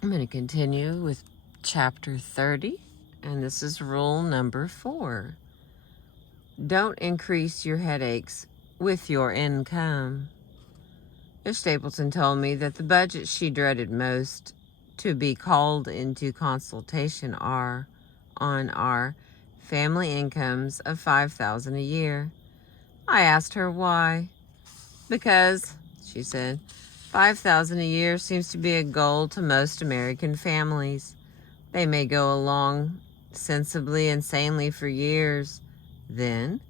I'm going to continue with chapter 30, and this is rule number 4. Don't increase your headaches with your income. Miss Stapleton told me that the budgets she dreaded most to be called into consultation are on our family incomes of $5,000 a year. I asked her why. Because, she said, $5,000 a year seems to be a goal to most American families. They may go along sensibly and sanely for years. Then,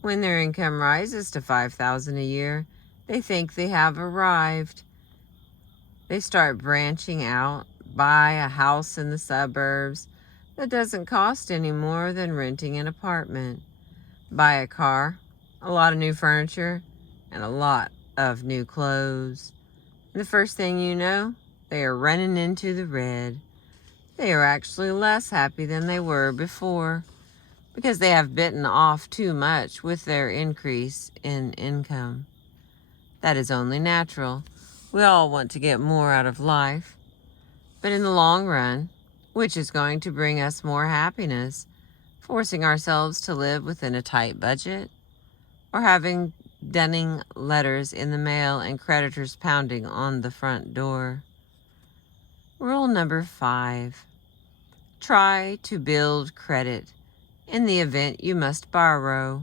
when their income rises to $5,000 a year, they think they have arrived. They start branching out, buy a house in the suburbs that doesn't cost any more than renting an apartment, buy a car, a lot of new furniture, and a lot of new clothes. And the first thing you know, they are running into the red. They are actually less happy than they were before because they have bitten off too much with their increase in income. That is only natural. We all want to get more out of life. But in the long run, which is going to bring us more happiness, forcing ourselves to live within a tight budget, or having dunning letters in the mail and creditors pounding on the front door? Rule number 5. Try to build credit in the event you must borrow.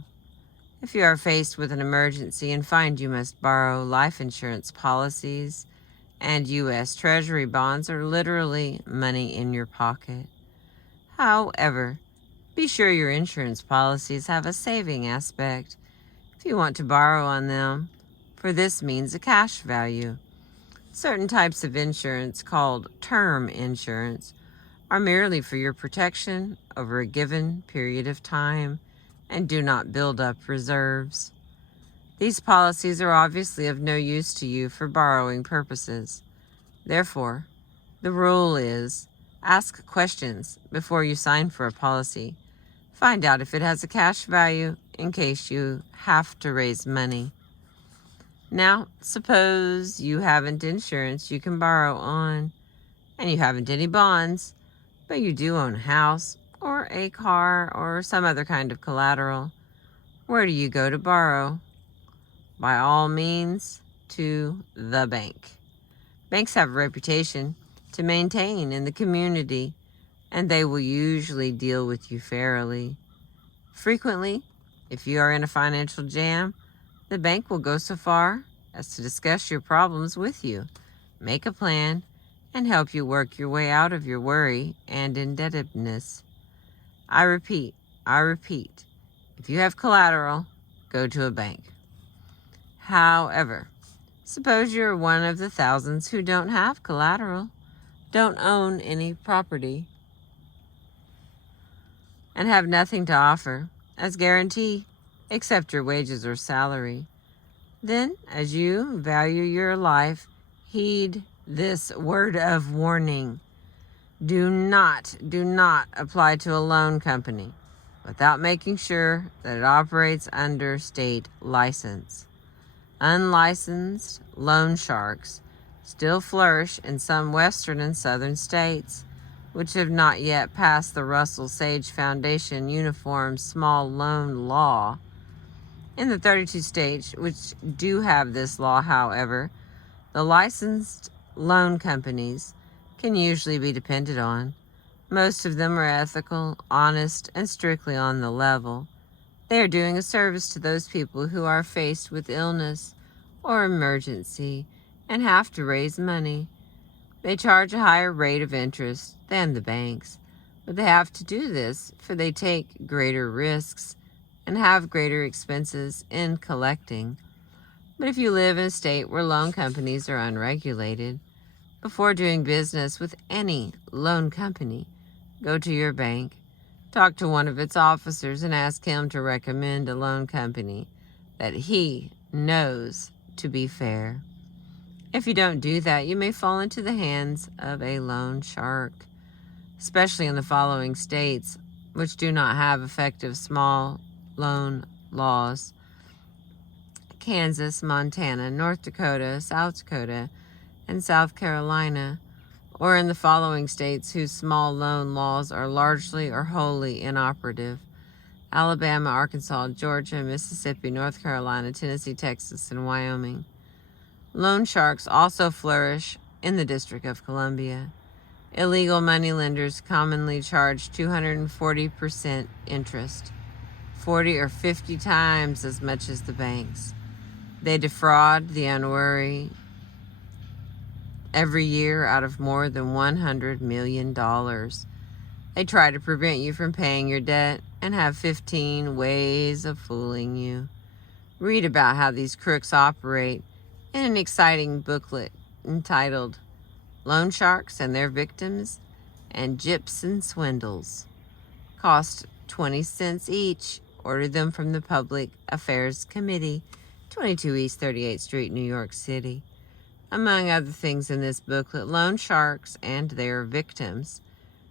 If you are faced with an emergency and find you must borrow, life insurance policies and U.S. Treasury bonds are literally money in your pocket. However, be sure your insurance policies have a saving aspect if you want to borrow on them, for this means a cash value. Certain types of insurance, called term insurance, are merely for your protection over a given period of time and do not build up reserves. These policies are obviously of no use to you for borrowing purposes. Therefore, the rule is ask questions before you sign for a policy. Find out if it has a cash value in case you have to raise money. Now, suppose you haven't insurance you can borrow on, and you haven't any bonds, but you do own a house or a car or some other kind of collateral. Where do you go to borrow? By all means, to the bank. Banks have a reputation to maintain in the community, and they will usually deal with you fairly. Frequently, if you are in a financial jam, the bank will go so far as to discuss your problems with you, make a plan, and help you work your way out of your worry and indebtedness. I repeat, if you have collateral, go to a bank. However, suppose you're one of the thousands who don't have collateral, don't own any property, and have nothing to offer as guarantee except your wages or salary. Then, as you value your life, heed this word of warning. Do not apply to a loan company without making sure that it operates under state license. Unlicensed loan sharks still flourish in some western and southern states, which have not yet passed the Russell Sage Foundation Uniform Small Loan Law. In the 32 states which do have this law, however, the licensed loan companies can usually be depended on. Most of them are ethical, honest, and strictly on the level. They are doing a service to those people who are faced with illness or emergency and have to raise money. They charge a higher rate of interest than the banks, but they have to do this for they take greater risks and have greater expenses in collecting. But if you live in a state where loan companies are unregulated, before doing business with any loan company, go to your bank, talk to one of its officers, and ask him to recommend a loan company that he knows to be fair. If you don't do that, you may fall into the hands of a loan shark, especially in the following states, which do not have effective small loan laws: Kansas, Montana, North Dakota, South Dakota, and South Carolina. or in the following states whose small loan laws are largely or wholly inoperative: Alabama, Arkansas, Georgia, Mississippi, North Carolina, Tennessee, Texas, and Wyoming. Loan sharks also flourish in the District of Columbia. Illegal moneylenders commonly charge 240% interest, 40 or 50 times as much as the banks. They defraud the unwary every year out of more than $100 million. They try to prevent you from paying your debt and have 15 ways of fooling you. Read about how these crooks operate in an exciting booklet entitled Loan Sharks and Their Victims and Gyps and Swindles. Cost 20 cents each. Order them from the Public Affairs Committee, 22 East 38th Street, New York City. Among other things in this booklet, Loan Sharks and Their Victims,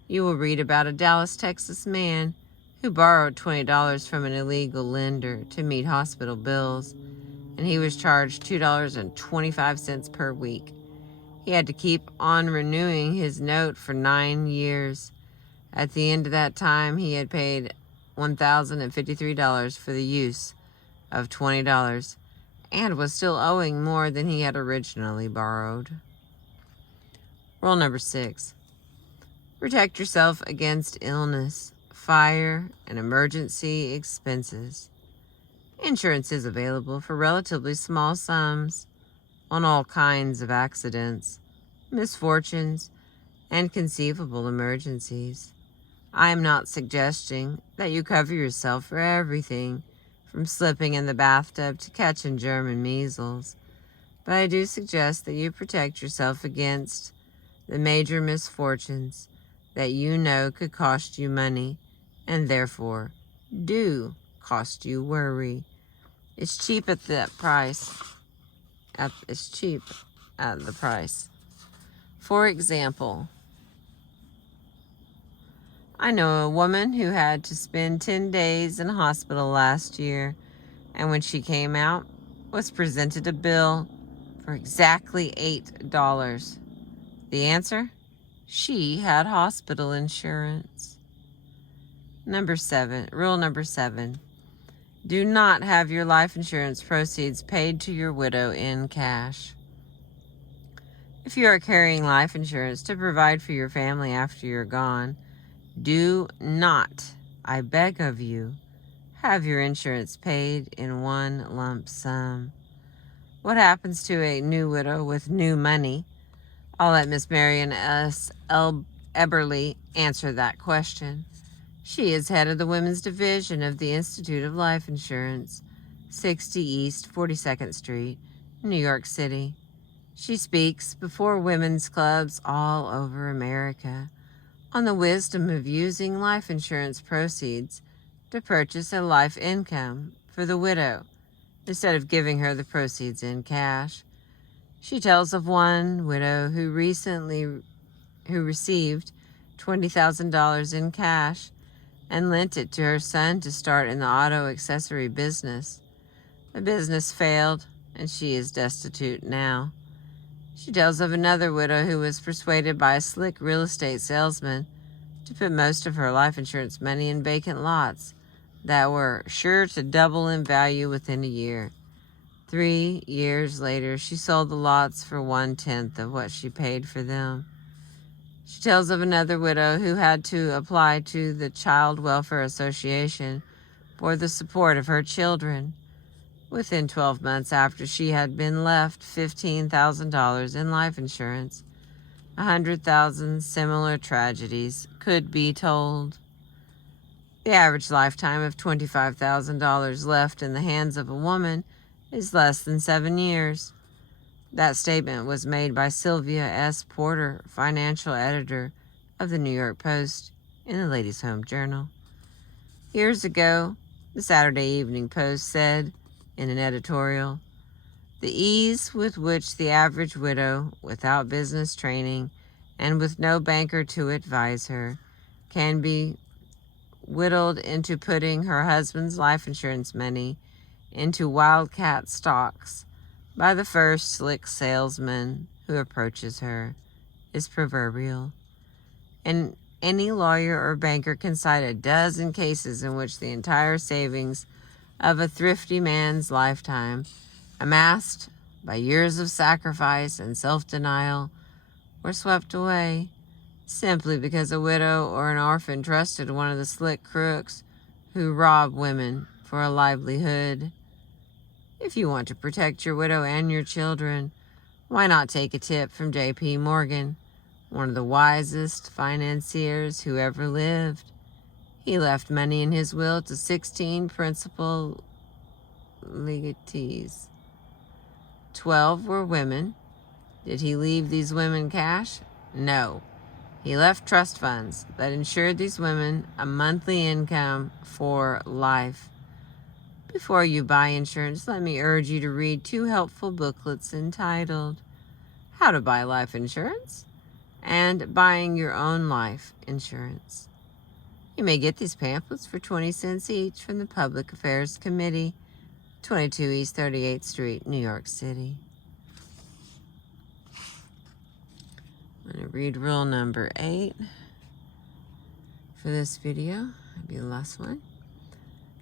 you will read about a Dallas, Texas man who borrowed $20 from an illegal lender to meet hospital bills, and he was charged $2.25 per week. He had to keep on renewing his note for 9 years. At the end of that time, he had paid $1,053 for the use of $20 and was still owing more than he had originally borrowed. Rule number 6. Protect yourself against illness, fire, and emergency expenses. Insurance is available for relatively small sums on all kinds of accidents, misfortunes, and conceivable emergencies. I am not suggesting that you cover yourself for everything, from slipping in the bathtub to catching German measles, but I do suggest that you protect yourself against the major misfortunes that you know could cost you money and therefore do cost you worry. It's cheap at that price. It's cheap at the price. For example, I know a woman who had to spend 10 days in a hospital last year, and when she came out, was presented a bill for exactly $8. The answer? She had hospital insurance. Rule number 7. Do not have your life insurance proceeds paid to your widow in cash. If you are carrying life insurance to provide for your family after you're gone, do not, I beg of you, have your insurance paid in one lump sum. What happens to a new widow with new money? I'll let Miss Marion S. Eberly answer that question. She is head of the Women's Division of the Institute of Life Insurance, 60 East 42nd Street, New York City. She speaks before women's clubs all over America on the wisdom of using life insurance proceeds to purchase a life income for the widow instead of giving her the proceeds in cash. She tells of one widow who received $20,000 in cash and lent it to her son to start in the auto accessory business. The business failed, and she is destitute now. She tells of another widow who was persuaded by a slick real estate salesman to put most of her life insurance money in vacant lots that were sure to double in value within a year. 3 years later, she sold the lots for 1/10 of what she paid for them. She tells of another widow who had to apply to the Child Welfare Association for the support of her children. Within 12 months after she had been left $15,000 in life insurance, 100,000 similar tragedies could be told. The average lifetime of $25,000 left in the hands of a woman is less than 7 years. That statement was made by Sylvia S. Porter, financial editor of the New York Post, in the Ladies' Home Journal. Years ago, the Saturday Evening Post said in an editorial, "The ease with which the average widow, without business training and with no banker to advise her, can be whittled into putting her husband's life insurance money into wildcat stocks by the first slick salesman who approaches her," is proverbial. And any lawyer or banker can cite a dozen cases in which the entire savings of a thrifty man's lifetime, amassed by years of sacrifice and self-denial, were swept away simply because a widow or an orphan trusted one of the slick crooks who rob women for a livelihood. If you want to protect your widow and your children, why not take a tip from J.P. Morgan, one of the wisest financiers who ever lived? He left money in his will to 16 principal legatees. 12 were women. Did he leave these women cash? No. He left trust funds that ensured these women a monthly income for life. Before you buy insurance, let me urge you to read 2 helpful booklets entitled How to Buy Life Insurance and Buying Your Own Life Insurance. You may get these pamphlets for 20 cents each from the Public Affairs Committee, 22 East 38th Street, New York City. I'm going to read rule number 8 for this video. That'll be the last one.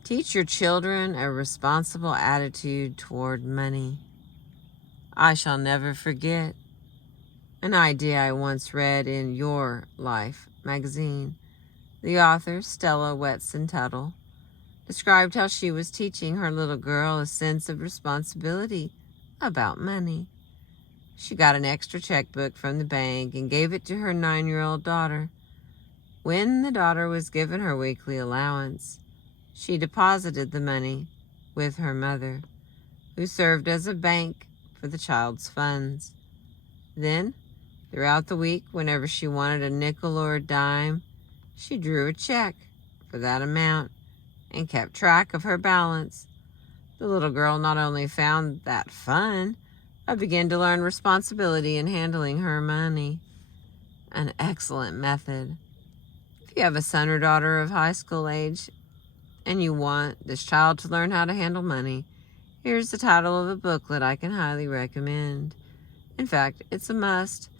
Teach your children a responsible attitude toward money. I shall never forget an idea I once read in Your Life magazine. The author, Stella Wetson-Tuttle, described how she was teaching her little girl a sense of responsibility about money. She got an extra checkbook from the bank and gave it to her 9-year-old daughter. When the daughter was given her weekly allowance, she deposited the money with her mother, who served as a bank for the child's funds. Then, throughout the week, whenever she wanted a nickel or a dime, she drew a check for that amount and kept track of her balance. The little girl not only found that fun, but began to learn responsibility in handling her money. An excellent method. If you have a son or daughter of high school age and you want this child to learn how to handle money, here's the title of a booklet I can highly recommend. In fact, it's a must.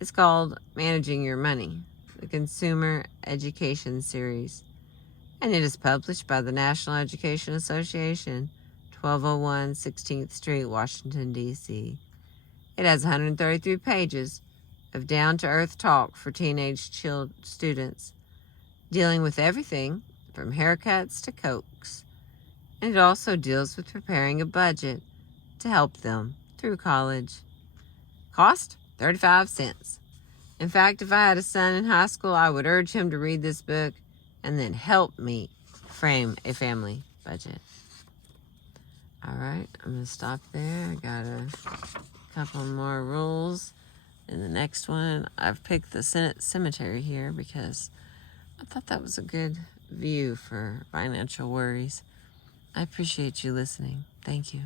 It's called Managing Your Money, the Consumer Education Series, and it is published by the National Education Association, 1201 16th Street, Washington, D.C. It has 133 pages of down-to-earth talk for teenage students, dealing with everything from haircuts to Cokes. And it also deals with preparing a budget to help them through college. Cost? 35 cents. In fact, if I had a son in high school, I would urge him to read this book and then help me frame a family budget. All right, I'm going to stop there. I got a couple more rules. In the next one, I've picked the Senate Cemetery here because I thought that was a good view for financial worries. I appreciate you listening. Thank you.